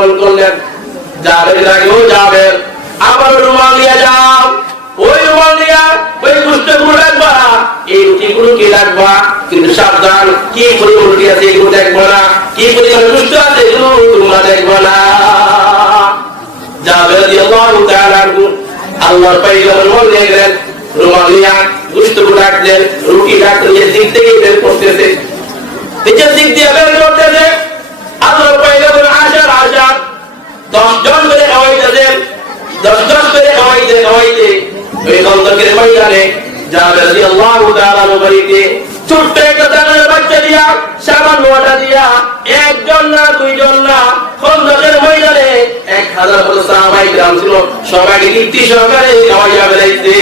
আহ্বান করলেন, জাবের ও জাবের, আমার রুমাল নিয়ে যাও, ওই রুমাল নিয়ে ওই দুষ্টগুলো রাখবা, এই রুটিগুলো কি রাখবা, কিন্তু সাবধান, কি পরিমাণ রুটি আছে এগুলো দেখবো না, কি পরিমাণ দুষ্ট আছে এগুলো তোমরা দেখবো না। জাবের রাদিয়াল্লাহু তাআলা আনহু আল্লাহর পয়গম্বর বলে গেলেন, রুমাল নিয়ে দুষ্টগুলো রাখলেন, রুটি রাখলেন, এই দিক থেকে বের করতেছে, নিচের দিক দিয়ে বের করতেছে। আল্লাহর পয়গম্বর আশার 10 জন করে খাওয়াইতেছেন, 10 জন করে খাওয়াইতে ওই খন্দকের ময়দানে জাবের রাদিয়াল্লাহু তাআলা বাড়িতে ছোট্ট একটা দানার বাচ্চা দিয়া, সামান্য ওটা দিয়া, একজন না দুইজন না, খন্দকের ময়দানে 1000 বড় সাহাবায়ে কিরাম ছিল, সবাইকে তৃপ্তি সহকারে খাওয়াইয়া বেলাইছে।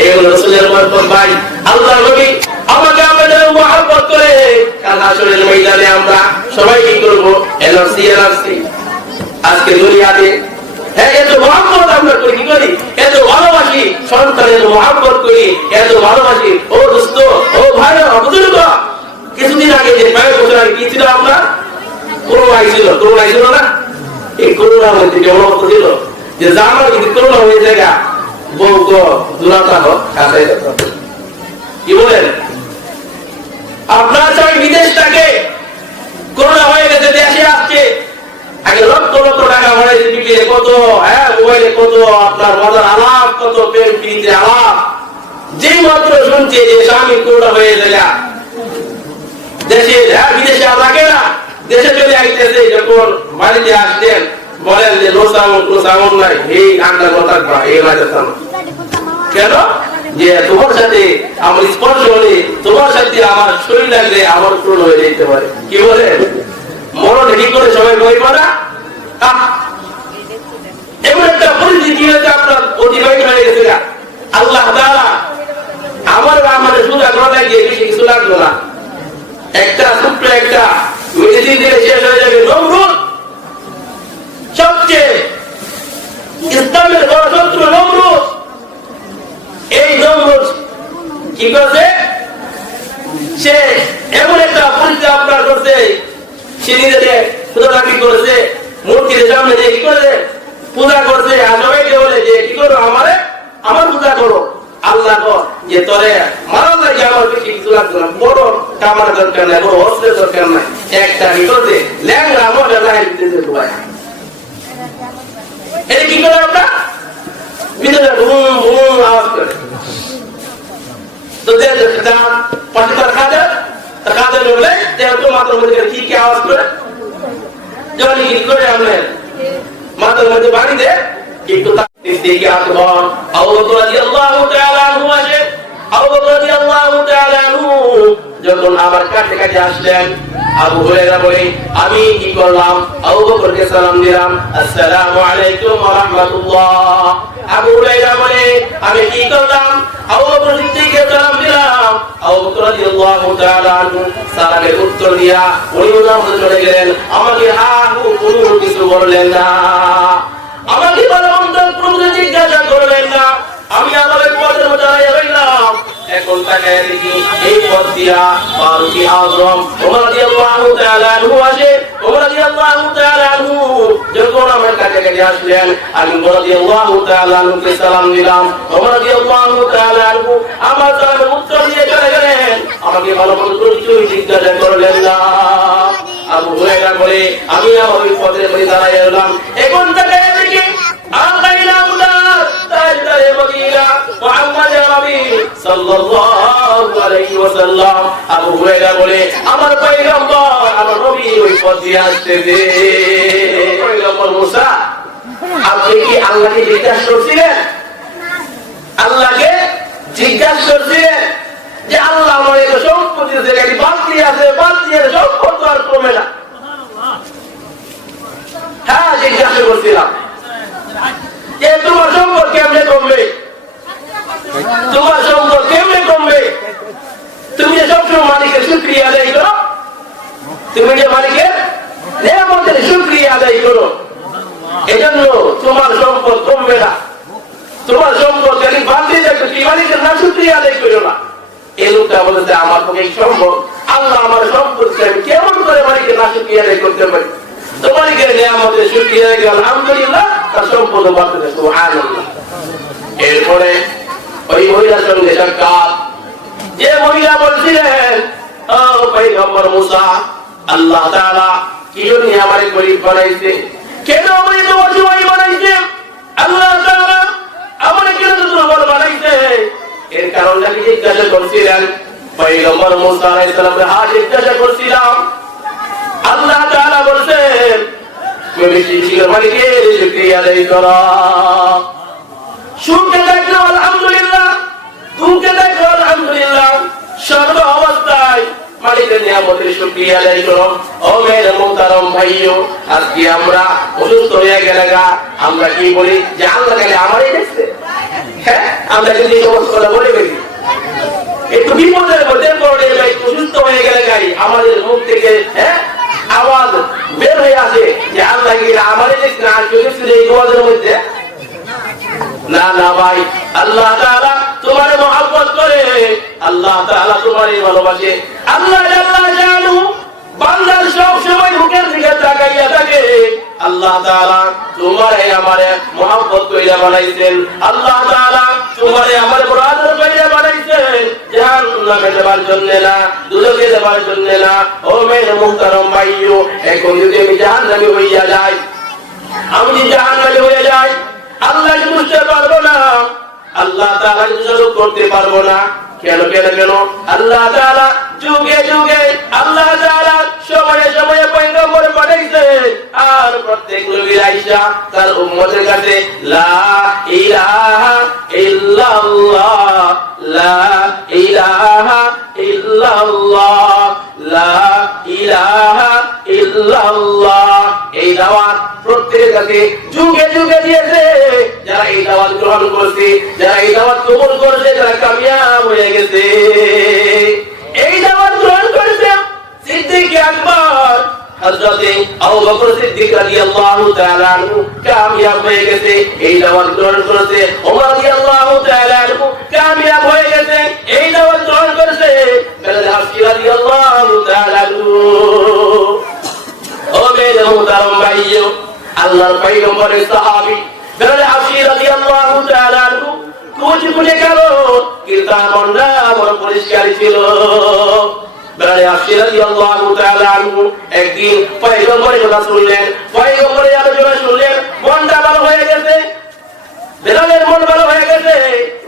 এই হলো রাসূলের বরকত। ভাই, আল্লাহর নবী আমাকে আমাদের মহব্বত করে কাল হাসরের ময়দানে আমরা সবাই কি করব? এনআরসি আজকে দুনিয়াতে এত মহব্বত আমরা করি, কি করি? এত ভালোবাসি, সন্তানের মহব্বত করি, এত ভালোবাসি। ও দোস্ত, ও ভাই, বুঝলো? কিছুদিন আগে যে 5 বছর আগে কি ছিল, আমরা করোনা ছিল না? এই করোনার মধ্যে কেমন অবস্থা ছিল যে জামার যদি করোনা হয়ে জায়গা বউ তো দূরাতা হোক, কাছে কি বলেন? আপনার চাই বিদেশ থেকে করোনা হয়ে গেছে, দেশে আসছে, আগে লক্ষ লক্ষ টাকা ভরাইছে বিক্রি, কত মোবাইলে কত আপনার মজার আলাপ, কত প্রেম প্রীতি আলাপ, যেই মাত্র শুনছে যে স্বামী করোনা হয়ে যায় দেশে, বিদেশে আর লাগে না, দেশে চলে আসতেছে। যখন বাড়িতে আসতেন বলেন যে রোসামন নাই, এই গানটা কথা এই রাজস্থান কেন? যে তোমার সাথে আমার স্পর্শ হলে, তোমার সাথে আমার শরীর লাগলে আমার পূর্ণ হয়ে যেতে পারে। কি বলে মরণ ঠিক করে সবাই বইবা না? এমন একটা পরিস্থিতি হয়েছে আপনার অতিবাহিত হয়ে গেছে। আল্লাহ তাআলা আমাদের সুদা করা লাগিয়ে বেশি কিছু লাগলো না, একটা ছোট্ট একটা মেডিসিন দিলে শেষ হয়ে যাবে। নমরুদ, সবচেয়ে ইসলামের বড় শত্রু নমরুদ। এই নমরুদ কি করছে? সে এমন একটা পরিস্থিতি আপনার করছে, সে নিজেকে পূজাটি করেছে, মূর্তির সামনে যে কি করেছে, পূজা করছে, আর সবাইকে বলে যে কি করো, আমার পূজা করো। আল্লাহ যে তোরে মারার লাগে আমার বেশি কিছু লাগতো না, বড় কামার দরকার নাই, বড় অস্ত্রের দরকার নাই, একটা কি করছে ল্যাংড়া মজা লাগাই দিতেছে। এটা কি করে? আমরা ভিতরে ঘুম ঘুম আওয়াজ করে তো পাশে তার খাদের বলে তো মাথার মধ্যে কি আওয়াজ করে, যখন কি করে আমরা মাথার মধ্যে বাড়ি দেয় একটু দিকে আসবেন। আবু বকর রাদিয়াল্লাহু তাআলা আনহু আসে, আবু বকর রাদিয়াল্লাহু তাআলা আনহু যখন আমার কাছে আসলেন, আবু হুরায়রা বলে আমি কি করলাম? আবু বকরকে সালাম দিলাম, আসসালামু আলাইকুম ওয়া রাহমাতুল্লাহ। আবু হুরায়রা বলে আমি কি করলাম? আবু বকর সিদ্দিককে সালাম দিলাম। আবু বকর রাদিয়াল্লাহু তাআলা আনহু সালামের উত্তর দিয়া উনি উনার চলে গেলেন, আমাকে কোনো কিছু বললেন না, আমাকে ভালো মন্দ কোনো জিজ্ঞাসা করলেন না। আমি আমার পথের মধ্যে দাঁড়িয়ে রইলাম। এখন তাকে দেখি এই পথ দিয়া ফারুক আযম ওমর রাদিয়াল্লাহু তাআলা আনহু আসে। ওমর রাদিয়াল্লাহু তাআলা আনহু যখন আমার কাছে আসলেন, আমি ওমর রাদিয়াল্লাহু তাআলা আনহুকে সালাম দিলাম। ওমর রাদিয়াল্লাহু তাআলা আনহু আমার সালামের উত্তর দিয়ে চলে গেলেন, আমাকে ভালো মন্দ কোনো কিছু জিজ্ঞাসা করলেন না। আবু হুরায়রা বলে আমি আমার ওই পথের মধ্যে দাঁড়িয়ে রইলাম। এখন তাকে দেখি আবু হুরায়রা বলে আমার পয়গম্বর, আমার নবী ওই পথ দিয়ে আসতেছে। পয়গম্বর মুসা, আপনি কি আল্লাহকে জিজ্ঞাসা করছিলেন? আল্লাহকে জিজ্ঞাসা করছিলেন যে আল্লাহ আমার এত সম্পত্তি আছে, বালতি আছে, সম্পদ আর কমে না? হ্যাঁ, জিজ্ঞাসা করছিলাম যে তোমার সম্পদ কেমনে কমবে, তোমার সম্পদ কেমনে কমবে? তুমি যে সবসময় মালিকের শুকরিয়া আদায় করো, তুমি যে মালিকের নিয়ামতের শুকরিয়া আদায় করো, এজন্য তোমার সম্পদ কমবে না। তোমার সম্পদ যদি বাড়তে যাবে, তুমি মালিকের না শুকরিয়া আদায় করো না। এই লোকটা বলেছে আমার পক্ষে সম্ভব, আল্লাহ আমার সম্পদ আমি কেমন করে মালিকের না শুকরিয়া আদায় করতে পারি? শুকরিয়া আদায় করে আলহামদুলিল্লাহ, তার সম্পদ বাড়তেছে, সুবহানাল্লাহ। এরপরে ওই মহিলার সঙ্গে সাক্ষাৎ, যে মহিলা বলছিলেন ও পয়গম্বর মুসা, আল্লাহ তাআলা কি জন্য আমারে গরীব বানাইছে, কেন আমারে তো অসহায় বানাইছে, আল্লাহ তাআলা আমারে কেন দুর্বল বানাইছে, এর কারণটা কি জিজ্ঞাসা করছিলেন। পয়গম্বর মুসা আলাইহিস সালামের হাত জিজ্ঞাসা করছিলাম। আল্লাহ তাআলা বলেন তুমি শিশির মালিকের শুকরিয়া আদায় করো। সুখে দেখো আলহামদুলিল্লাহ, দুঃখে দেখো আলহামদুলিল্লাহ, সর্ব অবস্থায় মালিকের নিয়ামতের শুকরিয়া আদায় করো। ও মেরে মুহতারাম ভাইও, আজকে আমরা অসুস্থ হয়ে গেলে আমরা কি বলি যে আল্লাহ গেলে আমারই দেখছে। হ্যাঁ, আমরা কিন্তু এই সমস্ত কথা বলে ফেলি। একটু বিপদের মধ্যে পড়ে যাই, অসুস্থ হয়ে গেলে গাই আমাদের মুখ থেকে আওয়াজ বের হয়ে আসে যে আল্লাহ গেলে আমারই দেখছে, আর কেউ দেখছে এই তোমাদের মধ্যে না। না ভাই, আল্লাহ তাআলা তোমারে মহব্বত করে, আল্লাহ তাআলা তোমারে ভালোবাসে। আল্লাহ জাল্লা জালালু বান্দার সব সময় মুখের দিকে তাকাইয়া থাকে। আল্লাহ তাআলা তোমারে আমারে মহব্বত কইরা বানাইছেন, আল্লাহ তাআলা তোমারে আমারে বড় আদর কইরা বানাইছেন, জাহান্নামে যাবার জন্য না, দুজকে যাবার জন্য না। ও মেরে মুহতারাম ভাইও, এখন যদি আমি জাহান্নামে হইয়া যাই, আমি যদি জাহান্নামে হয়ে যাই, আল্লাহ বুঝতে পারবো না, আল্লাহ তাআলা কিছু করতে পারবো না। কেন কেন কেন? আল্লাহ তাআলা যুগে যুগে, আল্লাহ তাআলা সময়ে সময়ে পয়গম্বর পাঠাইছেন, আর প্রত্যেক নবী আয়েশা তার উম্মতের কাছে লা ইলাহা ইল্লাল্লাহ, লা ইলাহা ইল্লাল্লাহ, লা ইলাহা ইল্লাল্লাহ এই দাওয়াত প্রত্যেকের কাছে যুগে যুগে দিয়েছে। যারা এই দাওয়াত গ্রহণ করেছে, যারা এই দাওয়াত কবুল করেছে, যারা কামিয়াব হয়ে গেছে, এই দাওয়াত গ্রহণ করেছে। সিদ্দিক আকবর হযরত আবু বকর সিদ্দিক রাদিয়াল্লাহু তাআলা আনহু কামিয়াব হয়ে গেছে, এই দাওয়াত গ্রহণ করেছে। ওমর রাদিয়াল্লাহু তাআলা আনহু কামিয়াব হয়ে গেছে, এই দাওয়াত গ্রহণ করেছে। বেলাল হাফসি রাদিয়াল্লাহু তাআলা আনহু। ও মেরে মুহতারাম ভাইও, আল্লাহর পয়গম্বরের সাহাবী বেলাল হাফসি রাদিয়াল্লাহু তাআলা আনহু কুচি কুচি কালো, কিন্তু মনটা বড় পরিষ্কার ছিল। বেলাল হাফসি রাদিয়াল্লাহু তাআলা আনহু একদিন পয়গম্বরের কথা শুনলেন, পয়গম্বরের আলোচনা শুনলেন, মনটা ভালো হয়ে গেছে, বেলালের মন ভালো হয়ে গেছে।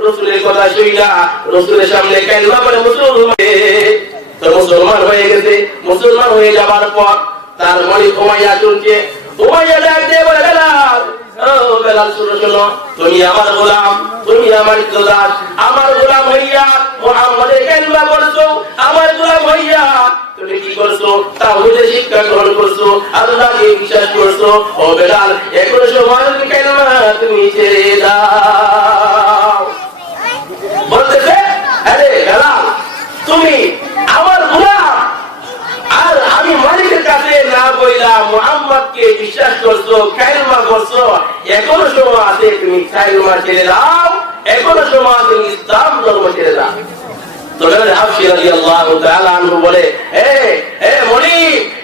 রাসূলের কথা শুইলা রাসূলের সামনে কালিমা পড়ে মুসলমান হয়ে গেছে। মুসলমান হয়ে যাবার পর তার মনে উমাইয়া চলছে। উমাইয়া ডাকতে বলে, বেলাল, ও বেলাল শুনো শোনো, তুমি আমার গোলাম, তুমি আমার দাস, আমার গোলাম হইয়া মুহাম্মাদের কালিমা পড়ছো, আমার গোলাম হইয়া তুমি কি করছো? তাওহীদের শিক্ষা গ্রহণ করছো, আল্লাহকে বিশ্বাস করছো। ও বেলাল, এখন সময় কালিমা তুমি ছেড়ে দাও। বলতেছে, আরে বেলাল, তুমি আমার গোলাম, আর আমি মালিকের কাছে না বইলা মুহাম্মদকে বিশ্বাস করছো, কালিমা করছো, এখনো সময় আছে তুমি কালিমা ছেড়ে দাও, এখনো সময় তুমি ইসলাম ধর্ম ছেড়ে দাও। তো বেলাল হাফসি রাদিয়াল্লাহু তাআলা আনহু বলে, মনি,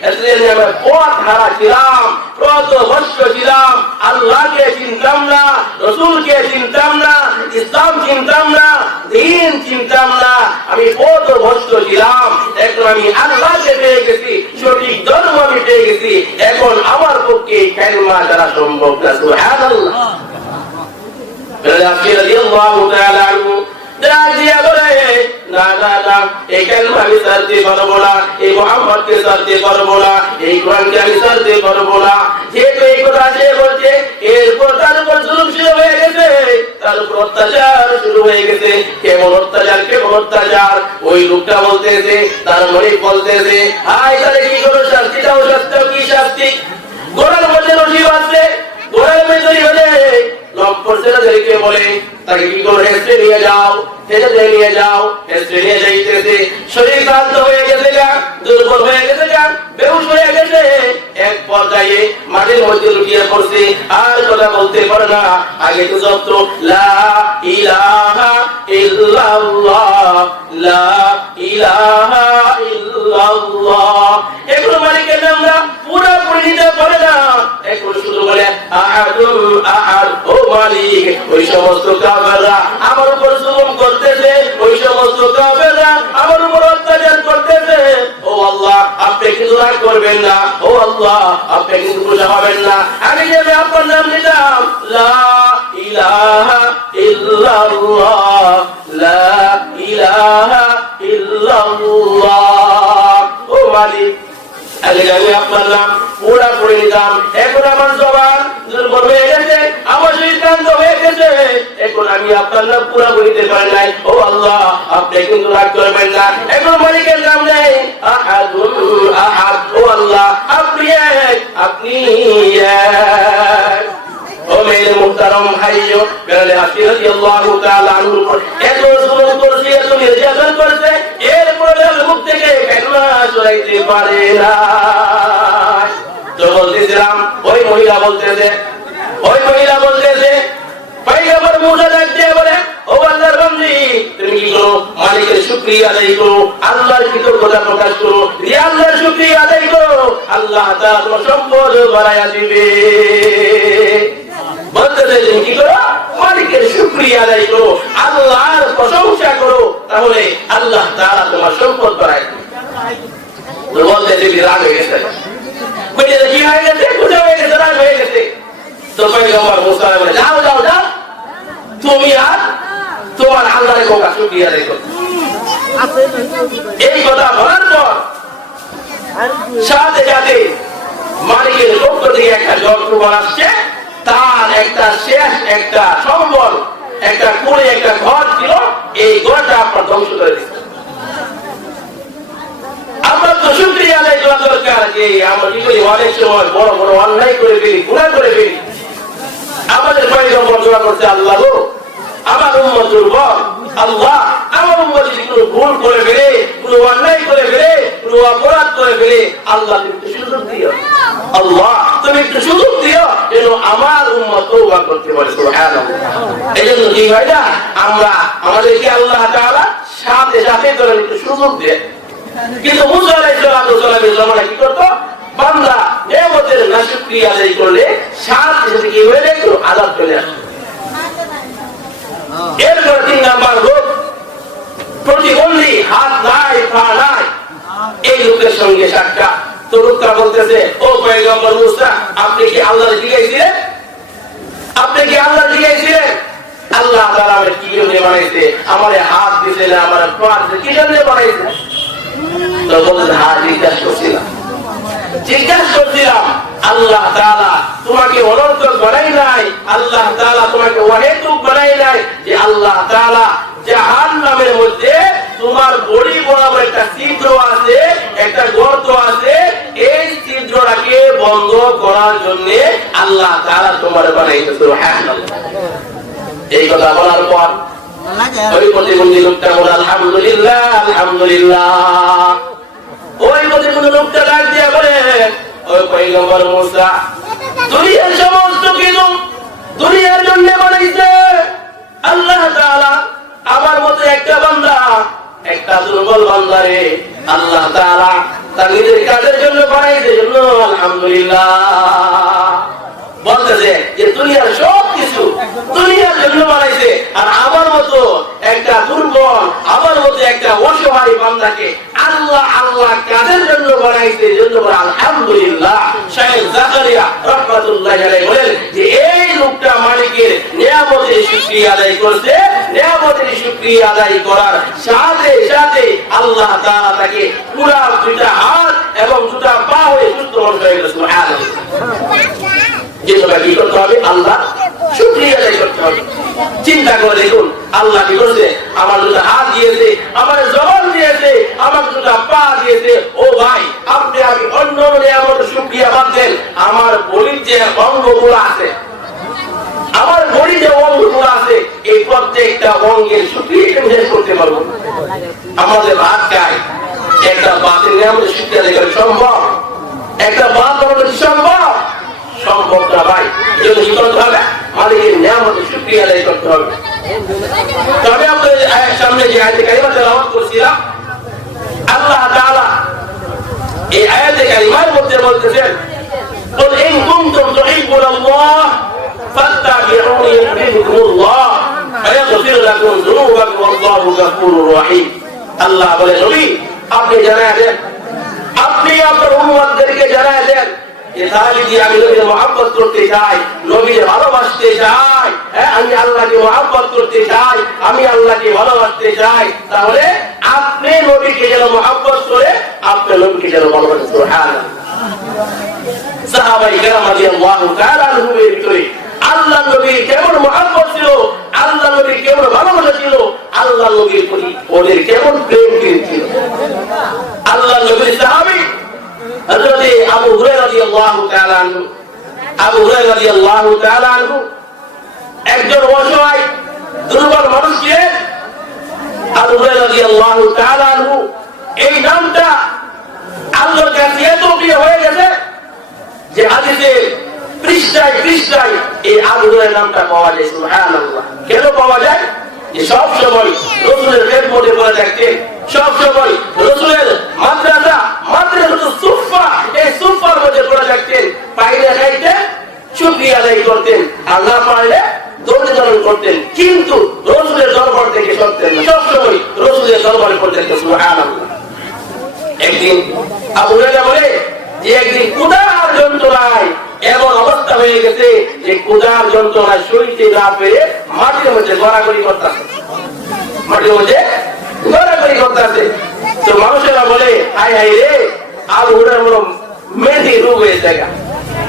এতদিন আমি পথ হারা ছিলাম, পথভ্রষ্ট ছিলাম, আল্লাহকে চিনতাম না, রাসূলকে চিনতাম না, ইসলাম চিনতাম না, দ্বীন চিনতাম না, আমি পথভ্রষ্ট ছিলাম। এখন আমি আল্লাহকে পেয়ে গেছি, সঠিক ধর্ম আমি পেয়ে গেছি, এখন আমার পক্ষে কালিমা দ্বারা সম্ভব না। সুবহানাল্লাহ। বেলাল হাফসি রাদিয়াল্লাহু তাআলা আনহু দাঁড়িয়ে বলে, না না না, এই কালিমা আমি ছাড়তে পারবো না, এই মুহাম্মদকে ছাড়তে পারবো না, এই কোরআনকে আমি ছাড়তে পারবো না। যেহেতু এই কথা সে বলছে, এরপর তার উপর জুলুম শুরু হয়ে গেছে, তার উপর অত্যাচার শুরু হয়ে গেছে। কেমন অত্যাচার, কেমন অত্যাচার! ওই লোকটা বলতেছে, তার মনে বলতেছে, হাই তাহলে কি করো, শাস্তি দাও, শাস্তি দাও, কি শাস্তি? গোড়ার মধ্যে নসিব আছে, গোড়ার মধ্যে হলে লম্পর ছেলেদেরকে বলে, তাকে কি করে হেসে নিয়ে যাও, হেসে নিয়ে যাও, হেসে নিয়ে যাইতেছে। শরীর ক্লান্ত হয়ে গেছে গা, দুর্বল হয়ে গেছে গা, বেহুশ হয়ে গেছে। এক পর্যায়ে মাটির মধ্যে লুকিয়ে পড়ছে, আর কথা বলতে পারে না। আগে তো যত লা ইলাহা ইল্লাল্লাহ, লা ইলাহা ইল্লাল্লাহ, এগুলো মালিকের নামটা পুরোপুরি নিতে পারে না। এখন শুধু সমস্ত কাফেররা আমার উপর জুলুম করতেছে, ওই সমস্ত কাফেররা আমার উপর অত্যাচার করতেছে, ও আল্লাহ আপনি কিছু রাগ করবেন না, ও আল্লাহ আপনি কিছু বুঝাবেন না। আমি যে আপনার নাম নিলাম লা ইলাহা ইল্লাল্লাহ, লা ইলাহা ইল্লাল্লাহ। ও মালিক, আগে আমি আপনার নাম পুরা পড়ে নিতাম, এখন আমার জবান দুর্বল হয়ে গেছে, আমার শরীর ক্লান্ত হয়ে গেছে, এখন আমি আপনার নাম পুরা বলিতে পারি নাই। ও আল্লাহ আপনি কিন্তু রাগ করবেন না। এখন মালিকের নাম নেই আহাদুল আহাদ, ও আল্লাহ আপনি এক, আপনি এক। ও মেরে মুহতারাম ভাইও, বেলালে হাসি রাদিয়াল্লাহু তাআলা আনহু এত জুলুম করছে, এত নির্যাতন করছে, এরপরে মুখ থেকে কান্না সরাইতে পারে না। তো বলতেছিলাম, ওই মহিলা বলতেছে পয়গম্বর মুসা ডাকতে বলে, ও আল্লাহর বান্দী তুমি কি করো? মালিকের শুকরিয়া আদায় করো, আল্লাহর কৃতজ্ঞতা প্রকাশ করো, আল্লাহর শুকরিয়া আদায় করো, আল্লাহ তাআলা তোমার সম্পদ বাড়াইয়া দিবে। বলতেছে তুমি কি করো? মালিকের শুকরিয়া আদায় করো, আল্লাহর প্রশংসা করো, তাহলে আল্লাহ তাআলা তোমার সম্পদ বাড়ায় দিবে। তো বলতেছে রাগ হয়ে গেছে, কি হয়ে গেছে? বুঝা হয়ে গেছে, রাগ হয়ে গেছে। তো পয়গম্বর মুসা বলে, যাও যাও যাও, তুমি আর তোমার আল্লাহর কথা শুকরিয়া আদায় করো। এই কথা বলার পর সাথে সাথে মালিকের পক্ষ থেকে একটা জলপ্রবাহ আসছে, তার একটা শেষ একটা সম্বল, একটা কুড়ে একটা ঘর ছিল, এই ঘরটা আপনার ধ্বংস করে দিচ্ছে। আমরা তো শুকরিয়া আদায় করা দরকার যে আমরা কি করি, অনেক সময় বড় বড় অন্যায় করে ফেলি, গুনাহ করে ফেলি। আমাদের পয়গম্বর দোয়া করতে, আল্লাহ গো আমার উম্মত দুর্বল, আল্লাহ আমার উম্মত যদি কোনো ভুল করে ফেলে, কোনো অন্যায় করে ফেলে, কোনো অপরাধ করে ফেলে, আল্লাহ তুমি একটু সুযোগ দিও, আল্লাহ তুমি একটু সুযোগ দিও যেন আমার উম্মত তওবা করতে পারে। সুবহানাল্লাহ। এজন্য কি হয় না, আমরা আমাদেরকে আল্লাহ তাআলা সাথে সাথে ধরে একটু সুযোগ দেয়। কিন্তু মুসা আলাইহিস সালামের জামানায় কি করতো, বান্দা নেয়ামতের নাশুকরিয়া আদায় করলে সাথে সাথে কি হয়ে যেত, আযাব চলে আসে। এরপর 3 নাম্বার লোক, প্রতিবন্ধী, হাত নাই পা নাই, এই লোকের সঙ্গে সাক্ষাৎ। তো লোকটা বলতেছে, ও পয়গম্বর মুসা আপনি কি আল্লাহর জিজ্ঞাসিলেন? আপনি কি আল্লাহর জিজ্ঞাসিলেন আল্লাহ তাআলা আমাকে কি জন্য বানাইছে, আমার হাত দিছে না, আমার পা দিছে, কি জন্য বানাইছে? তো বলতে, হ্যাঁ জিজ্ঞাসা করছিলাম, আল্লাহ তাআলা তোমাকে অনর্থক বানাই নাই, আল্লাহ তাআলা তোমাকে অহেতুক বানাই নাই, যে আল্লাহ তাআলা জাহান্নামের মধ্যে তোমার বডি বরাবর একটা ছিদ্র আছে, একটা গর্ত আছে, এই ছিদ্রটাকে বন্ধ করার জন্য আল্লাহ তাআলা তোমার বানাইছে। সুবহানাল্লাহ। এই কথা বলার পর ওই প্রতিবন্ধী লোকটা বলে, আলহামদুলিল্লাহ আলহামদুলিল্লাহ। ওই প্রতিবন্ধী লোকটা ডাক দিয়া বলে, ওই পয়গম্বর মুসা দুনিয়ার সমস্ত কিছু দুনিয়ার জন্য বানাইছে আল্লাহ তাআলা, আমার মতো একটা বান্দা, একটা দুর্বল বান্দারে আল্লাহ তাআলা তার নিজের কাজের জন্য বানাইছে, জন্য আলহামদুলিল্লাহ। বলতেছে যে দুনিয়ার সব কিছু দুনিয়ার জন্য বানাইছে, আর আমার মতো একটা দুর্বল, আমার মতো একটা অসহায় বান্দাকে আল্লাহ আল্লাহ কাজের জন্য বানাইছে, জন্য আলহামদুলিল্লাহ। শাইখ জাকারিয়া রাহমাতুল্লাহি আলাইহি বলেন যে এই লোকটা মালিকের নিয়ামতের শুকরিয়া আদায় করছে, নিয়ামতের শুকরিয়া আদায় করার সাথে সাথে আল্লাহ তাআলা তাকে পুরা দুইটা হাত এবং দুটা পা হয়ে সুস্থ হয়ে গেল। সুবহানাল্লাহ। যেটা কি করতে হবে, আল্লাহ শুকরিয়া আদায় করতে হবে। চিন্তা করে দেখুন, আল্লাহ কি করছে, আমার দুটা হাত দিয়েছে, আমার জবান দিয়েছে, আমার দুটা পা দিয়েছে। ও ভাই, আপনি আমি অন্য নিয়ামতের শুকরিয়া বাদ দেন, আমার বডির যে অঙ্গগুলো আছে, আমার বডি যে অঙ্গগুলো আছে, এই প্রত্যেকটা অঙ্গের শুকরিয়া শেষ করতে পারবো। আমাদের ভাত খাই, একটা বাতের নিয়ামতের শুকরিয়া আদায় করা সম্ভব? একটা বাত বানানো সম্ভব? সম্ভব না ভাই। এজন্য কি করতে হবে, মালিকের নিয়ামতের শুকরিয়া আদায় করতে হবে। তবে আপনাদের সামনে যে আয়াতে কারিমা তেলাওয়াত করছিলাম, আল্লাহ তাআলা এই আয়াতে কারিমার মধ্যে বলতেছেন, قل إن كنتم تحبون الله فاتبعوني يحببكم الله ويغفر لكم ذنوبكم والله غفور رحيم আল্লাহ বলে নবী আপনি জানায় দেন আপনি আপনার উম্মতদেরকে জানায় দেন যে তারা যদি আমি নবীর মহব্বত করতে চাই নবীর ভালোবাসতে চাই আমি আল্লাহকে মহব্বত করতে চাই আমি আল্লাহকে ভালোবাসতে চাই তাহলে আপনি নবীকে যেন মহব্বত করে আপনি নবীকে যেন ভালোবাসেন সুবহানাল্লাহ সাহাবায়ে কেরাম রাদিয়াল্লাহু তাআলা আনহুম এর ভিতরে আল্লাহ নবী কেমন মহব্বত ছিল আল্লাহ নবী কেমন ভালোবাসা ছিল আল্লাহ নবীর প্রতি ওদের কেমন প্রেম ছিল আল্লাহ নবীর সাহাবী হযরত আবু হুরায়রা রাদিয়াল্লাহু তাআলা আনহু আবু হুরায়রা রাদিয়াল্লাহু তাআলা আনহু একজন অসহায় দুর্বল মানুষ ছিলেন আবু হুরায়রা রাদিয়াল্লাহু তাআলা আনহু এই নামটা আল্লাহর কাছে এত প্রিয় হয়ে গেছে যে হাদিসে পৃষ্ঠায় পৃষ্ঠায় এই আবু হুরায়রা নামটা পাওয়া যায় সুবহানাল্লাহ কেন পাওয়া যায় যে সব সময় রাসূলের খেদমতে পড়ে থাকতেন সব সময় রাসূলের মাদ্রাসাতুস সুফফা এই সুফফার মধ্যে পড়ে থাকতেন পাইলে খাইতে শুকরিয়া আদায় করতেন আর না পারলে ধৈর্য ধারণ করতেন কিন্তু রাসূলের দরবার থেকে সরতেন না সব সময় রাসূলের দরবারে পড়তেন সুবহানাল্লাহ একদিন আবু হুরায়রা বলে যে একদিন ক্ষুধার যন্ত্রণায় এমন অবস্থা হয়ে গেছে যে ক্ষুধার যন্ত্রণায় সইতে না পেরে মাটির মধ্যে গড়াগড়ি করতেছে মাটির মধ্যে গড়াগড়ি করতেছে তো মানুষেরা বলে হাই হাই রে আবু হুরায়রা বলো মেধি রূপ হয়েছে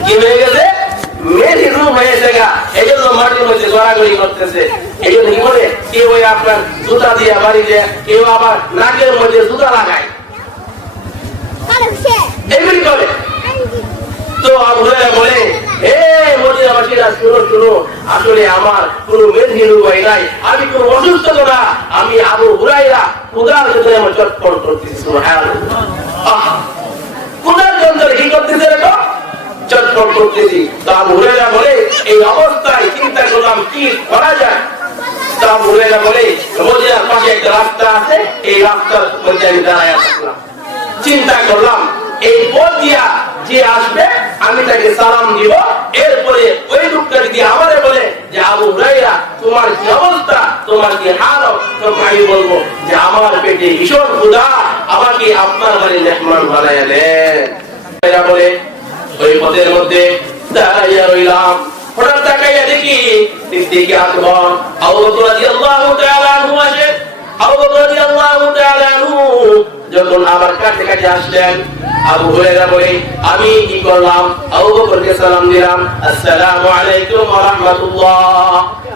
কি হয়ে গেছে মেধি রূপ হয়েছে এই জন্য মাটির মধ্যে গড়াগড়ি করতেছে এই জন্য কি বলে কেউ আপনার জুতা দিয়ে বাড়ি দেয় কেউ আবার নাকের মধ্যে জুতা লাগায় এগুলি করে তো আবু হুরায়রা বলে হে মদিনাবাসীরা শুনো শুনো আসলে আমার কোনো মেধি রূপ নাই আমি কোনো অসুস্থ না আমি আবু হুরায়রা ক্ষুধার জন্য আমার চটপট করতেছি সুবহানাল্লাহ ক্ষুধার জন্য কি করতেছে দেখো চটপট করতেছি তো আবু হুরায়রা বলে এই অবস্থায় চিন্তা করলাম কি করা যায় তো আবু হুরায়রা বলে মদিনার পাশে একটা রাস্তা আছে এই রাস্তার মধ্যে আমি দাঁড়ায় থাকলাম চিন্তা করলাম এই পথ দিয়া যে আসবে আমি তাকে সালাম দিব এরপরে ওই লোকটা যদি আমারে বলে যে আবু হুরায়রা তোমার কি অবস্থা তোমার কি হাল তখন আমি বলবো যে আমার পেটে ভীষণ ক্ষুধা আমাকে আপনার বাড়ি মেহমান বানায়া দেন এরা বলে ওই পথের মধ্যে দাঁড়াইয়া রইলাম হঠাৎ তাকাইয়া দেখি সিদ্দিক আকবর আবু বকর রাদিয়াল্লাহু তাআলা আনহু আসে আবু বকর রাদিয়াল্লাহু তাআলা আনহু যখন আমার কাছে কাছে আসলেন আবু হুরায়রা বলে আমি কি করলাম আবু বকরকে সালাম দিলাম আসসালামু আলাইকুম ওয়া রাহমাতুল্লাহ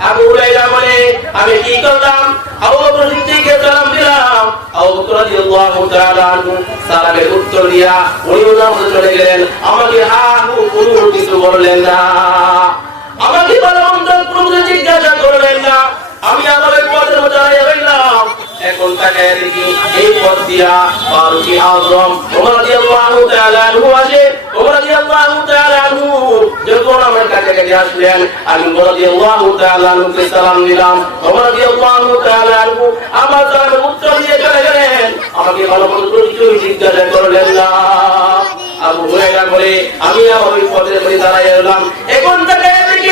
আবু হুরায়রা বলে আমি কি করলাম আবু বকর সিদ্দিককে সালাম দিলাম আবু বকর রাদিয়াল্লাহু তাআলা আনহু সালামের উত্তর দিয়া উনি নামাজে চলে গেলেন আমাকে কোনো কিছু বললেন না আমাকে ভালো মন্দ কোনো জিজ্ঞাসা করলেন না আমি আমার এই পথের মধ্যে দাঁড়িয়ে রইলাম এখন তাকায় দেখি এই পথ দিয়া ফারুক আযম ওমর রাদিয়াল্লাহু তাআলা আনহু আসে ওমর রাদিয়াল্লাহু তাআলা আনহু যখন আমার কাছে আসলেন আমি ওমর রাদিয়াল্লাহু তাআলা আনহুকে সালাম দিলাম ওমর রাদিয়াল্লাহু তাআলা আনহু আমার সালামের উত্তর দিয়ে চলে গেলেন আমাকে ভালো মন্দ কিছু জিজ্ঞাসা করলেন না আবু হুরায়রা বলে আমি আমার ওই পথের মধ্যে দাঁড়িয়ে রইলাম এখন তাকায় দেখি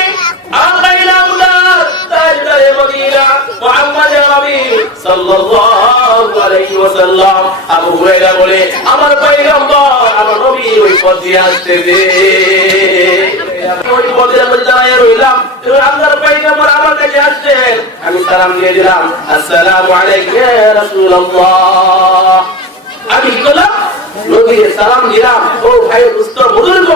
আবু হুরায়রা বলে আমার পয়গম্বর আমার নবী ওই পথ দিয়ে আসতেছে ওই পথের মধ্যে দাঁড়িয়ে রইলাম আল্লাহর পয়গম্বর আমার কাছে আসছেন আমি সালাম দিয়ে দিলাম আসসালামু আলাইকুম ইয়া রাসূলুল্লাহ আমি কি করলাম নবীকে সালাম দিলাম ও ভাই দোস্ত বুজুর্গ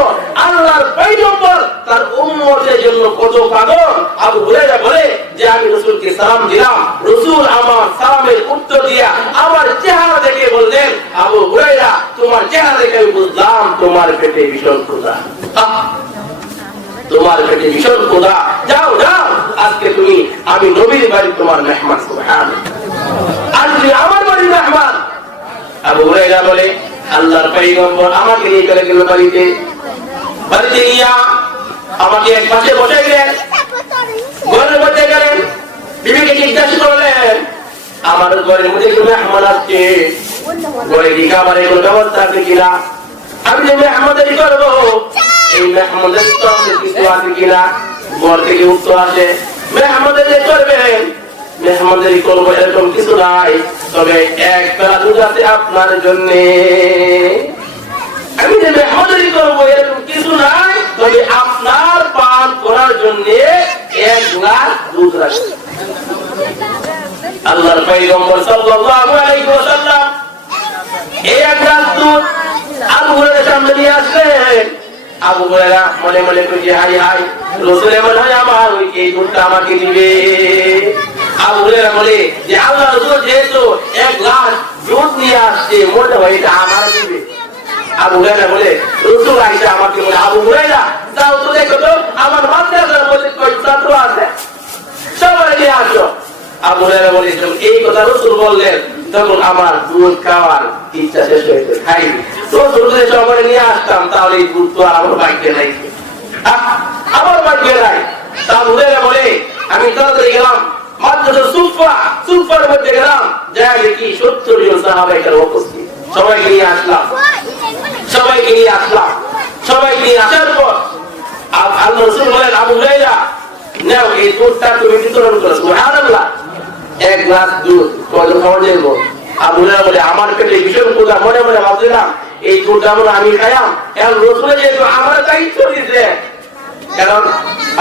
আল্লাহর পয়গম্বর তার উম্মতের জন্য কত পাগল আবু হুরায়রা বলে যে আমি রাসূলকে সালাম দিলাম রাসূল আমার সালামের উত্তর দিয়া আমার চেহারা দেখে বললেন আবু হুরায়রা তোমার চেহারা দেখে আমি বুঝলাম তোমার পেটে ভীষণ ক্ষুধা তোমার পেটে ভীষণ ক্ষুধা যাও যাও আজকে তুমি আমি নবীর বাড়ি তোমার মেহমান সুবহানাল্লাহ আজকে আমার বাড়ির মেহমান আবু হুরায়রা বলে আল্লাহর পয়গম্বর আমাকে নিয়ে চলে গেল বাড়িতে নিয়ে আমাকে এক পাশে বসে গেলেন ঘরের মধ্যে গেলেন বিবিকে জিজ্ঞাসা করলেন আমার ঘরের মধ্যে কি মেহমান আসছে ঘরে কি খাবারের কোনো ব্যবস্থা আছে কিনা আমি যে মেহমানদারি করবো এই মেহমানদারি কিছু আছে কিনা ঘর থেকে উত্তর আসে মেহমানদারি করবেন মেহমানদারি করবো এরকম কিছু নাই, তবে এক বেলা দুধ আছে আপনার জন্য। আমি যে মেহমানদারি করবো এরকম কিছু নাই, তবে আপনার পান করার জন্য 1 গ্লাস দুধ রাখবে। আল্লাহর পয়গম্বর সাল্লাল্লাহু আলাইহি ওয়াসাল্লাম এই 1 গ্লাস দুধ আবু হুরায়রার সামনে নিয়ে আসলেন। আবু হুরায়রা মনে মনে কইছে, হাই হাই, রাসূল মনে হয় আমার এই দুধটা আমাকে দিবে। আবু হুরায়রা বলে যে আল্লাহর রাসূল যেহেতু 1 গ্লাস দুধ নিয়ে আসছে, মনে হয় এটা আমার দিবে। আবু হুরায়রা বলে, রাসূল আইসা আমাকে বলে, আবু হুরায়রা যাও তো দেখো তো আমার মাদ্রাসার মধ্যে কয় ছাত্র আছে, সবাই নিয়ে আসো। আবু হুরায়রা বলে, এই কথা রাসূল বললেন তখন আমার দুধ খাওয়ার ইচ্ছা শেষ হয়েছে, খাইনি। রাসূল যদি সবাই নিয়ে আসতাম তাহলে এই দুধ তো আমার ভাগ্যে নাই, আমার ভাগ্যে নাই। আবু হুরায়রা বলে, আমি তাড়াতাড়ি গেলাম মাদ্রাসার সুফার মধ্যে গেলাম, যা দেখি 70 জন সাহাবা এখানে উপস্থিত। সবাইকে নিয়ে আসলাম। সবাইকে নিয়ে আসার পর আল্লাহ রাসূল বলেন, আবু হুরায়রা নাও এই দুধটা তুমি বিতরণ করো। সুবহানাল্লাহ, 1 গ্লাস দুধ কত খাওয়া যাইব? আবু হুরায়রা বলে, আমার পেটে ভীষণ ক্ষুধা, মনে মনে ভাবছিলাম এই দুধটা আমি খাইলাম, এখন রাসূল যেহেতু আমার দায়িত্ব দিতে, কারণ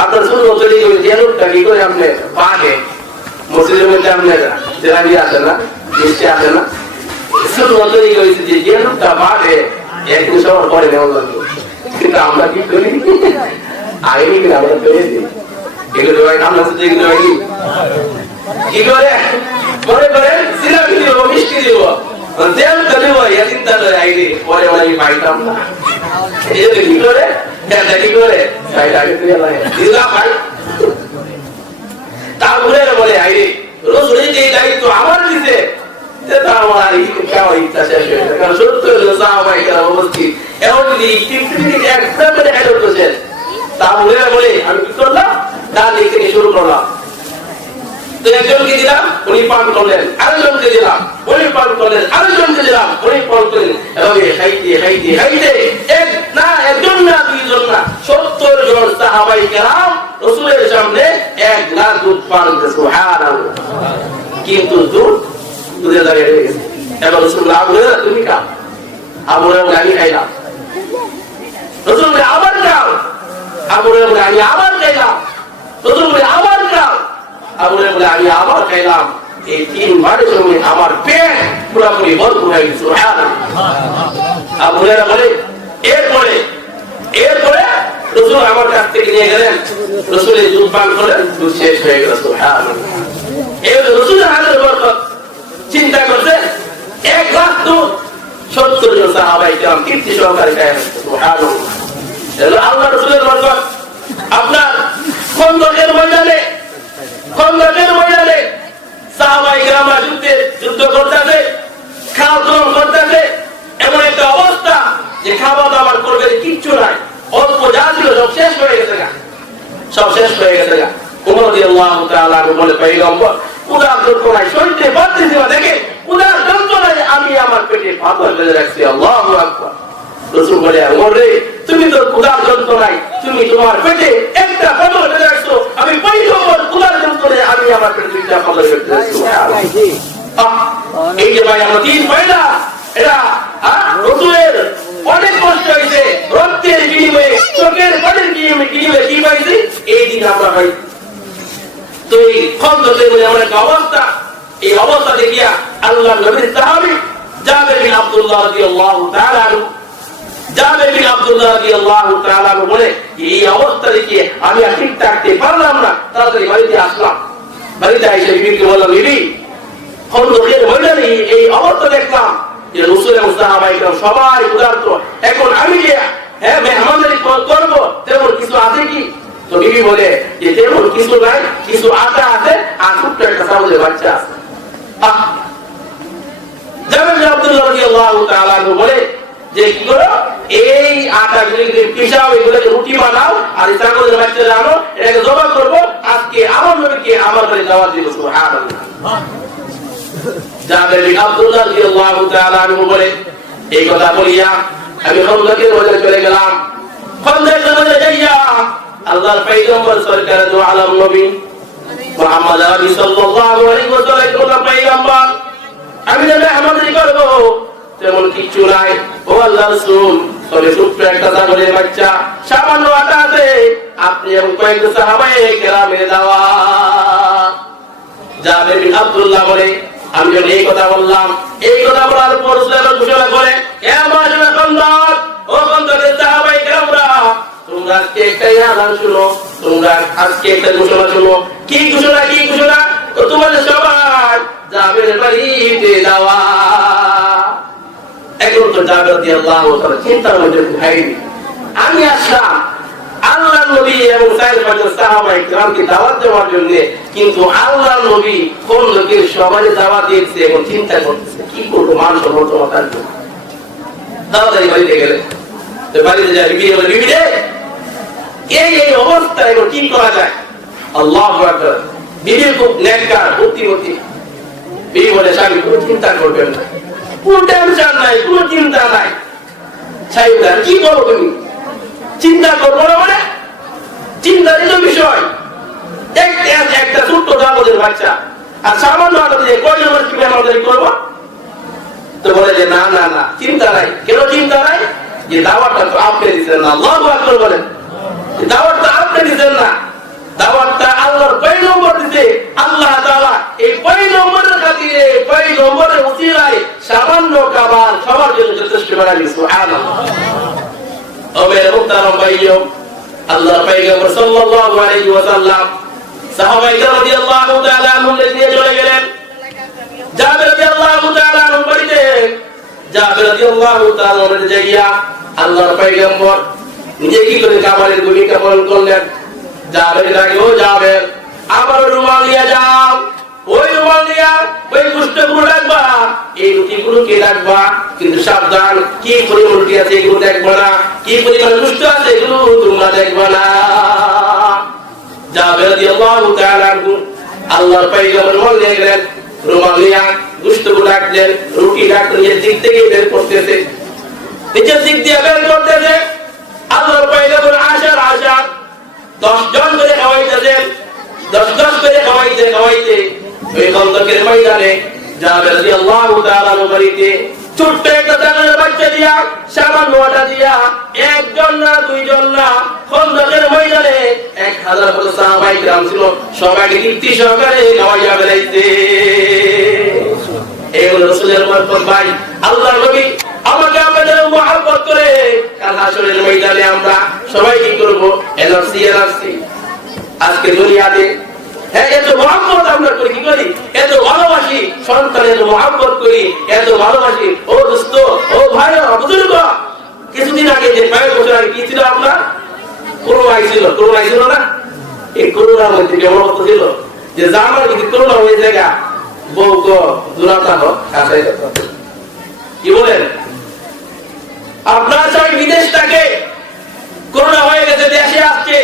আপনার শুরু চলে গেল যে লোকটা কি করে আপনি পাকে মসজিদের মধ্যে আপনার জেলাবি আছে না, মিষ্টি আছে না, শুরু চলে গেছে যে লোকটা পাকে একটু সময় পরে নেওয়া লাগবে। কিন্তু আমরা কি করি, আগে কিন্তু আমরা চলে দিই এগুলো আমরা কি করে মনে করেন জিলাপি দিব, মিষ্টি দিব, তেল দেব, চিন্তা করে আইডি পরে আমি পাইতাম না। কি করে কি করে তারপরে বলে, আইডি রসুল এই দায়িত্ব আমার দিতে, আমার ইচ্ছা শেষ হয়ে যায়। কারণ 70 সাহাবায়ে কেরাম উপস্থিত, এমন যদি একটা করে হেল্প করছেন। তারপরে বলে, আমি কি করলাম, ডাল লিখে শুরু করলাম। একজনকে দিলাম, উনি পান করলেন, আরেকজনকে দিলাম, উনি পান করলেন, আরেকজনকে দিলাম, উনি পান করলেন। এভাবে খাইতে খাইতে খাইতে একজন না, 2 জন না, 70 জন সাহাবায়ে কেরাম রাসূলের সামনে 1 গ্লাস দুধ পান করেছে। সুবহানাল্লাহ। কিন্তু দুধের জায়গায় রয়ে গেছে। এবার রাসূল আবু হুরায়রা তুমি খাও। আবু হুরায়রা আমি খাইলাম। রাসূল আবার খাও। আবু হুরায়রা আমি আবার খাইলাম। রাসূল আবার খাও। আবু হুরায়রা বলে, আমি আবার খাইলাম। এই 3 বারের সঙ্গে আমার পেট পুরোপুরি ভরপুর হয়ে গেছে। সুবহানাল্লাহ। আবু হুরায়রা বলে, এরপরে রাসূল আমার কাছ থেকে নিয়ে গেলেন, রাসূল এই দুধ পান করলেন, দুধ শেষ হয়ে গেল। সুবহানাল্লাহ। এই রাসূলের হাতের বরকত চিন্তা করছে, 1 গ্লাস দুধ 70 জন সাহাবায়ে কেরাম তৃপ্তি সহকারে খেলেন। সুবহানাল্লাহ। এলো আল্লাহর রাসূলের বরকত। আপনার খন্দকের ময়দানে সাহাবায়ে কেরাম যুদ্ধ করতেছে, খাওয়া দাওয়া করতেছে, এমন একটা অবস্থা যে খাওয়া দাওয়া করবে কিচ্ছু নাই, অল্প যা ছিল সব শেষ হয়ে গেছে। ওমর রাদিয়াল্লাহু তাআলা বলে, পয়গম্বর উদার যন্ত্রণায় সইতে পারতেছি না, দেখে উদার যন্ত্রণায় আমি আমার পেটে পাথর বেঁধে রাখছি। আল্লাহু আকবার। রাসূল বলে, ওমর রে, তুমি তো উদার যন্ত্রণায় তুমি তোমার পেটে একটা পাথর বেঁধে রাখছো, আমি পয়গম্বর উদার যন্ত্রণায় আমি আমার পেটে 2টা পাথর বেঁধে রাখছি। এই যে ভাই আমরা 3 পয়লা, এরা রাসূলের অনেক কষ্ট হয়েছে, রক্তের বিনিময়ে, চোখের পানির বিনিময়ে কি পাইছি, এই দিন আমরা ভাই। তো এই খন্দকের মধ্যে এমন একটা অবস্থা, এই অবস্থা দেখিয়া আল্লাহর নবীর সাহাবী জাবের বিন আব্দুল্লাহ রাদিয়াল্লাহু তাআলা বলে, এই অবস্থা দেখিয়ে আমি আর ঠিক থাকতে পারলাম না, তাড়াতাড়ি বাড়িতে আসলাম। বাড়িতে এসে বিবিকে বললাম, বিবি খন্দকের ময়দানে এই অবস্থা দেখলাম যে রাসূল এবং সাহাবায়ে কেরাম সবাই উদারত, এখন আমি যে মেহমানদারি করবো তেমন কিছু আছে কি? তো বিবি বলে যে তেমন কিছু নাই, কিছু আটা আছে আর ছোট্ট একটা ছাগলের বাচ্চা আছে। জাবের বিন আব্দুল্লাহ রাদিয়াল্লাহু তাআলা বলে যে কি করো, এই আটাগুলিকে পিষাও, এগুলোকে রুটি বানাও, আর এই ছাগলের বাচ্চাটা আনো, এটাকে জবাই করবো, আজকে আমার নবীকে আমার ঘরে দাওয়াত দিব। সুবহানাল্লাহ। জাবের বিন আব্দুল্লাহ রাদিয়াল্লাহু তাআলা বলে, এই কথা বলিয়া আমি খন্দকের মধ্যে চলে গেলাম। খন্দকের মধ্যে যাইয়া আল্লাহর পয়গম্বর সরকার দু আলম নবী মুহাম্মদ আরবি সাল্লাল্লাহু আলাইহি ওয়াসাল্লাম পয়গম্বর, আমি যে মেহমানদারি করব তেমন কিছু নাই। ও আল্লাহর রাসূল, তবে ছোট্ট একটা ছাগলের বাচ্চা, সামান্য আটা আছে, আপনি এবং কয়েকজন সাহাবায়ে কেরামের দাওয়াত। জাবের বিন আব্দুল্লাহ বলে, আমি যখন এই কথা বললাম, এই কথা বলার পর রাসূল ঘোষণা করে, হে মাশাআল্লাহ খন্দক, ও খন্দকের সাহাবায়ে কেরামরা, তোমরা আজকে একটা আযান শুনো, তোমরা আজকে একটা ঘোষণা শুনো। কি ঘোষণা? কি ঘোষণা? তো তোমাদের সবাই জাবের বাড়িতে দাওয়াত। এখন তো জাবের রাদিয়াল্লাহু তাআলা চিন্তার মধ্যে ভাইনি, আমি আসলাম আল্লাহর নবী এবং সাহাবায়ে সাহাবায়ে কেরামকে দাওয়াত দেওয়ার জন্য, কিন্তু আল্লাহর নবী কোন লোকের সবাই দাওয়াত দিয়েছে, এখন চিন্তা করতেছে কি করব, মান সম্মান তোমার জন্য। তাড়াতাড়ি বাড়িতে গেলে, তো বাড়িতে যাই, বিবি বলে, বিবি রে, এই এই অবস্থা এখন কি করা যায়? আল্লাহু আকবার। বিবি খুব নেককার, বুদ্ধিমতী। বিবি বলে, স্বামী কোনো চিন্তা করবেন না, কোনো টেনশন নাই, কোনো চিন্তা নাই। সাইদা, কি করো তুমি? চিন্তা করবো না মানে? চিন্তারই তো বিষয়। একটা ছোট্ট দাবদের বাচ্চা আর সামান্য আটা দিয়ে কয় নম্বর কি মেহমানদারি করবো? তো বলে যে না না না, চিন্তা নাই। কেন চিন্তা নাই? যে দাওয়াতটা তো আপনি দিচ্ছেন না। আল্লাহু আকবার বলেন। দাওয়াতটা আপনি দিচ্ছেন না, দাওয়াতটা আল্লাহর পয়গম্বর দিতে। আল্লাহ তাআলা এই পয়গম্বরের খাতিরে, পয়গম্বরের উসিলায় সামান্য খাবার সবার জন্য যথেষ্ট বানাই দিয়েছে। সুবহানাল্লাহ। ও মেরে মুহতারাম ভাইও, আল্লাহর পয়গম্বর সাল্লাল্লাহু আলাইহি ওয়াসাল্লাম সাহাবায়ে কেরাম রাদিয়াল্লাহু তাআলা আনহুকে নিয়ে চলে গেলেন জাবের রাদিয়াল্লাহু তাআলা আনহু বাড়িতে। জাবের রাদিয়াল্লাহু তাআলা বাড়িতে যাইয়া আল্লাহর পয়গম্বর নিজে কি করে খাবারের ভূমিকা পালন করলেন। জাবের ডাকে, ও জাবের, আমার রুমাল নিয়ে যাও। ওই রুমাল নিয়ে ওই গোশতগুলো রাখবা, এই রুটিগুলো কে রাখবা, কিন্তু সাবধান, কি পরিমাণ রুটি আছে এগুলো দেখবা না, কি পরিমাণ গোশত আছে এগুলো তোমরা দেখবা না। জাবের রাদিয়াল্লাহু তাআলা আনহু আল্লাহর পয়গম্বর রুমাল নিয়ে গেলেন, রুমাল নিয়ে গোশতগুলো রাখলেন, রুটি রাখলেন, নিজের দিক থেকে বের করতেছে, নিজের দিক দিয়ে বের করতেছে। আল্লাহর পয়গম্বর আশার 10 জন করে খাওয়াইতেছেন, 10 করে খাওয়াইতে খাওয়াইতে ওই খন্দকের ময়দানে জাবের রাদিয়াল্লাহু তাআলা বাড়িতে ছোট্ট একটা ছাগলের বাচ্চা দিয়া, সামান্য আটা দিয়া, একজন না দুইজন না, খন্দকের ময়দানে 1000 মতো সাহাবায়ে কেরাম ছিল, সবাইকে তৃপ্তি সহকারে খাওয়াইয়া বেড়াইতে। এই হলো রাসূলের বরকত। ভাই, আল্লাহর নবী আমাকে আপনাদের মহব্বত করে কাল হাসরের ময়দানে আমরা সবাই কি করব? NRC NRC. আজকে দুনিয়াতে এত মহব্বত আমরা করি, কি করি? এত ভালোবাসি সন্তানের, এত মহব্বত করি, এত ভালোবাসি। ও দোস্ত, ও ভাই, বুজুর্গ, কিছুদিন আগে যে 5 বছর আগে কি ছিল আপনার? করোনা আইছিল। করোনা আইছিল না? এই করোনার মধ্যে কেমন অবস্থা ছিল যে জামার যদি করোনা হয়ে যায়, বউ তো দূরাতা হোক, কি বলেন? আপনার সবাই বিদেশ থাকে, করোনা হয়ে গেছে, দেশে আসছে,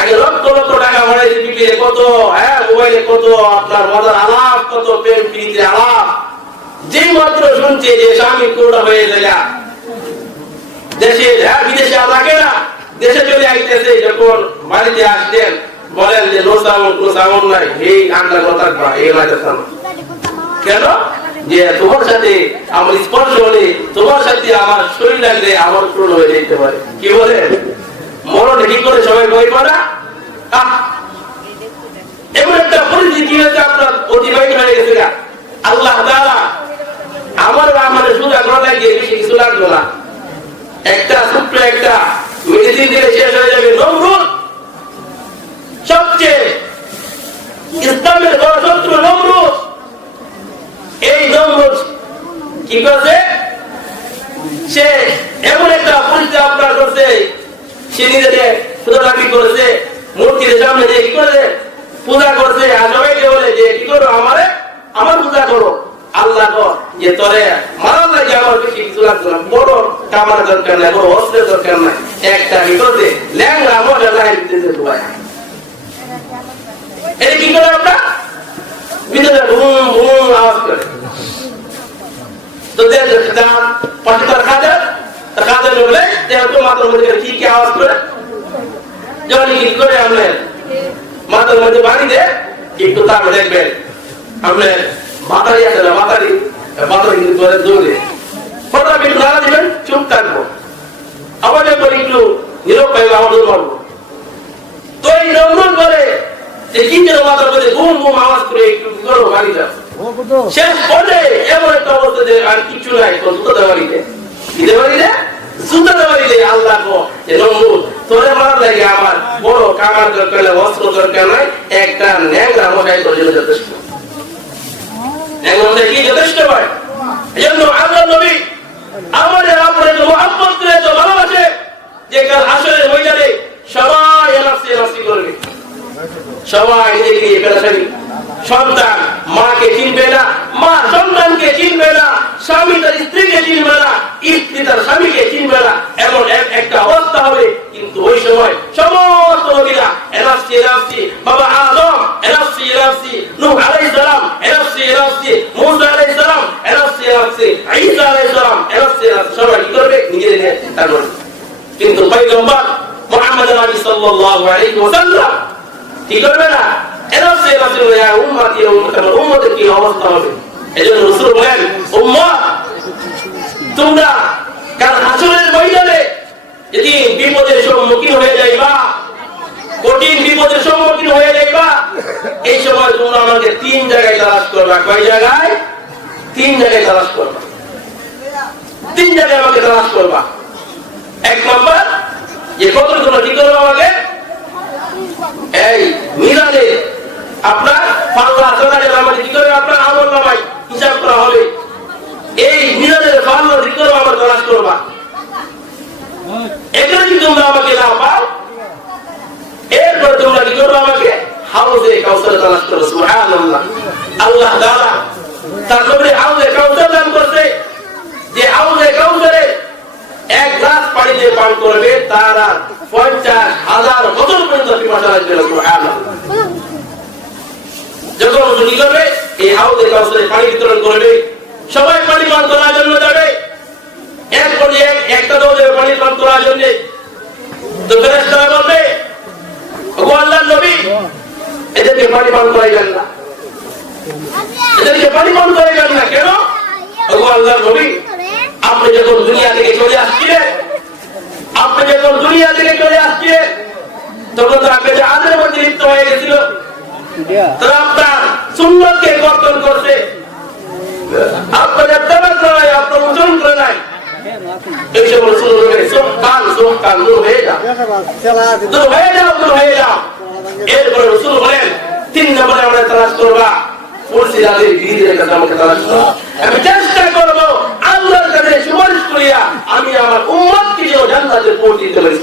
আগে লক্ষ লক্ষ টাকা বাড়াইছে, বিপিএ কত, মোবাইলে কত, আপনার মজার আলাপ কত, প্রেম প্রীতির আলাপ। যেই মাত্র শুনছে যে স্বামী করোনা হয়ে যায়, দেশে বিদেশে আর রাখে না, দেশে চলে আইতেছে। যখন বাড়িতে আসলেন, বলেন যে নো সাউন্ড নাই, এই আন্ডা কথা এই লাগতেছে না। কেন? যে তোমার সাথে আমার স্পর্শ হলে, তোমার সাথে আমার শরীর লাগলে আমার পূর্ণ হয়ে যেতে পারে। কি বলে? মরণে কি করে সবাই ভয় পারা? এমন একটা পরিস্থিতি হয়েছে আপনার অতিবাহিত হয়ে গেছে। আল্লাহ তাআলা আমার আমাদের সুদা করা লাগিয়ে বেশি কিছু লাগলো না, একটা ছোট্ট একটা মেডিসিন দিলে শেষ হয়ে যাবে। নমরুদ, সবচেয়ে ইসলামের বড় শত্রু নমরুদ। এই নমরুদ কি করছে? সে এমন একটা পরিস্থিতি আপনার করছে, সে নিজেকে ফটোগ্রাফি করেছে, মূর্তির সামনে যে কি করেছে, পূজা করছে। আর সবাইকে বলে যে কি করো, আমার পূজা করো। আল্লাহ যে তোরে মারার লাগে আমার বেশি কিছু লাগতো না, বড় কামার দরকার নাই, বড় অস্ত্রের দরকার নাই, একটা কি করছে, ল্যাংড়া মজা লাগাই দিতেছে। সবাই এই কি করে? আমরা ভিতরে বুম বুম আওয়াজ করে, তো পাঠিতার কাজের বলে যেহেতু মাথার মধ্যে কি কি আওয়াজ করে, যখন কি করে আমরা মাথার মধ্যে বাড়ি দেয়, তারপর দেখবেন আপনার মাতারি আছে না, মাতারি কিন্তু দৌড়ে ফটো একটু দাঁড়া দিবেন, চুপ থাকবো, আবার যখন একটু নীরব পাইবো আমার দৌড় মারবো। তো এই নমরুদ বলে যে কি যেন মাথা বলে ঘুম ঘুম আওয়াজ করে একটু করো বাড়িটা শেষ পরে এমন একটা অবস্থা যে আর কিছু নাই, তো জুতো দেওয়ারিতে কি দেওয়ারিতে জুতো দেওয়ারিতে আল্লাহ যে নমরুদ তোরে মারার লাগে আমার বড় কামার দরকার নাই, অস্ত্র দরকার নাই, একটা ন্যাংরা মশাই তোর জন্য যথেষ্ট। ন্যাংরা মশাই কি যথেষ্ট হয়? এই জন্য আল্লাহ নবী আমাদের আপনাদের মহব্বত করে তো ভালোবাসে যে কাল হাসরের ময়দানে সবাই এনাফসি এনাফসি করবে, সবাই নিজেকে নিয়ে পেরেশানি। সন্তান মাকে চিনবে না, মা সন্তানকে চিনবে না, স্বামী তার স্ত্রীকে চিনবে না, স্ত্রী তার স্বামীকে চিনবে না, এমন একটা অবস্থা হবে। কিন্তু ওই সময় সমস্ত নবীরা এনাফসি এনাফসি, বাবা আদম এনাফসি এনাফসি, নূহ আলাইহিস সালাম এনাফসি এনাফসি, মূসা আলাইহিস সালাম এনাফসি এনাফসি, ঈসা আলাইহিস সালাম এনাফসি এনাফসি, সবাই কি করবে? নিজের নিয়ে তারপর। কিন্তু পয়গম্বর মুহাম্মদ নবী সাল্লাল্লাহু আলাইহি ওয়াসাল্লাম কি করবে না? এনাফসি এনাফসি ইয়া উম্মতি ইয়া উম্মতি, উম্মতের কি অবস্থা হবে? এজন্য রাসূল বলেন, উম্মত তোমরা কাল হাসরের ময়দানে যদি বিপদের সম্মুখীন হয়ে যাইবা, কঠিন বিপদের সম্মুখীন হয়ে যাইবা, এই সময় তোমরা আমাকে 3 জায়গায় তালাশ করবা। কয় জায়গায়? 3 জায়গায় তালাশ করবা, 3 জায়গায় আমাকে তালাশ করবা। 1 নম্বর যে কত তোমরা কি করবা আমাকে? এই মিলানে আপনার পাল্লা চড়ালে আমাকে কি করবে? আপনার আমল নামায় হিসাব করা হবে। এই মিলানের পাল্লা কি করবা? আমার তালাশ করবা। এখানে যদি তোমরা আমাকে না পাও, এরপর তোমরা কি করবে? আমাকে হাউজে কাউসারে তালাশ করো। সুবহানাল্লাহ। আল্লাহ তাআলা তার নবীর হাউজে কাউসার দান করতে, যে হাউজে কাউসারে 1 গ্লাস পানি দিয়ে পান করবে তারা 50,000 বছর পর্যন্ত পিপাসা লাগবে। সুবহানাল্লাহ। যখন কি করবে? এই হাউজে কাউসারে পানি বিতরণ করবে, সবাই পানি পান করার জন্য যাবে। এরপরে একটা দল পানি পান করার জন্য, তো ফেরেশতারা বলবে, ওগো আল্লাহর নবী এদেরকে পানি পান করাইবেন না, এদেরকে পানি পান করাইবেন না। কেন? ওগো আল্লাহর নবী আপনি যখন দুনিয়া থেকে চলে আসছিলেন, তখন তো আপনি আদের মধ্যে লিপ্ত হয়ে গেছিল, তারা আপনার সুন্নতকে কর্তন করছে, আপনাদের তেমন করে আপনার উচ্চারণ করে নাই। এই সব রসুল কান দূর হয়ে যাও। এরপরে রসুল বলেন 3 নম্বরে আমরা তালাশ করবা মুরসিলাদের বীরের কাছে আমাকে তালাশ করো। আমি চেষ্টা করবো আল্লাহর কাছে সুপারিশ করিয়া আমি আমার উম্মতকে জান্নাতে পৌঁছে দিতে পারি।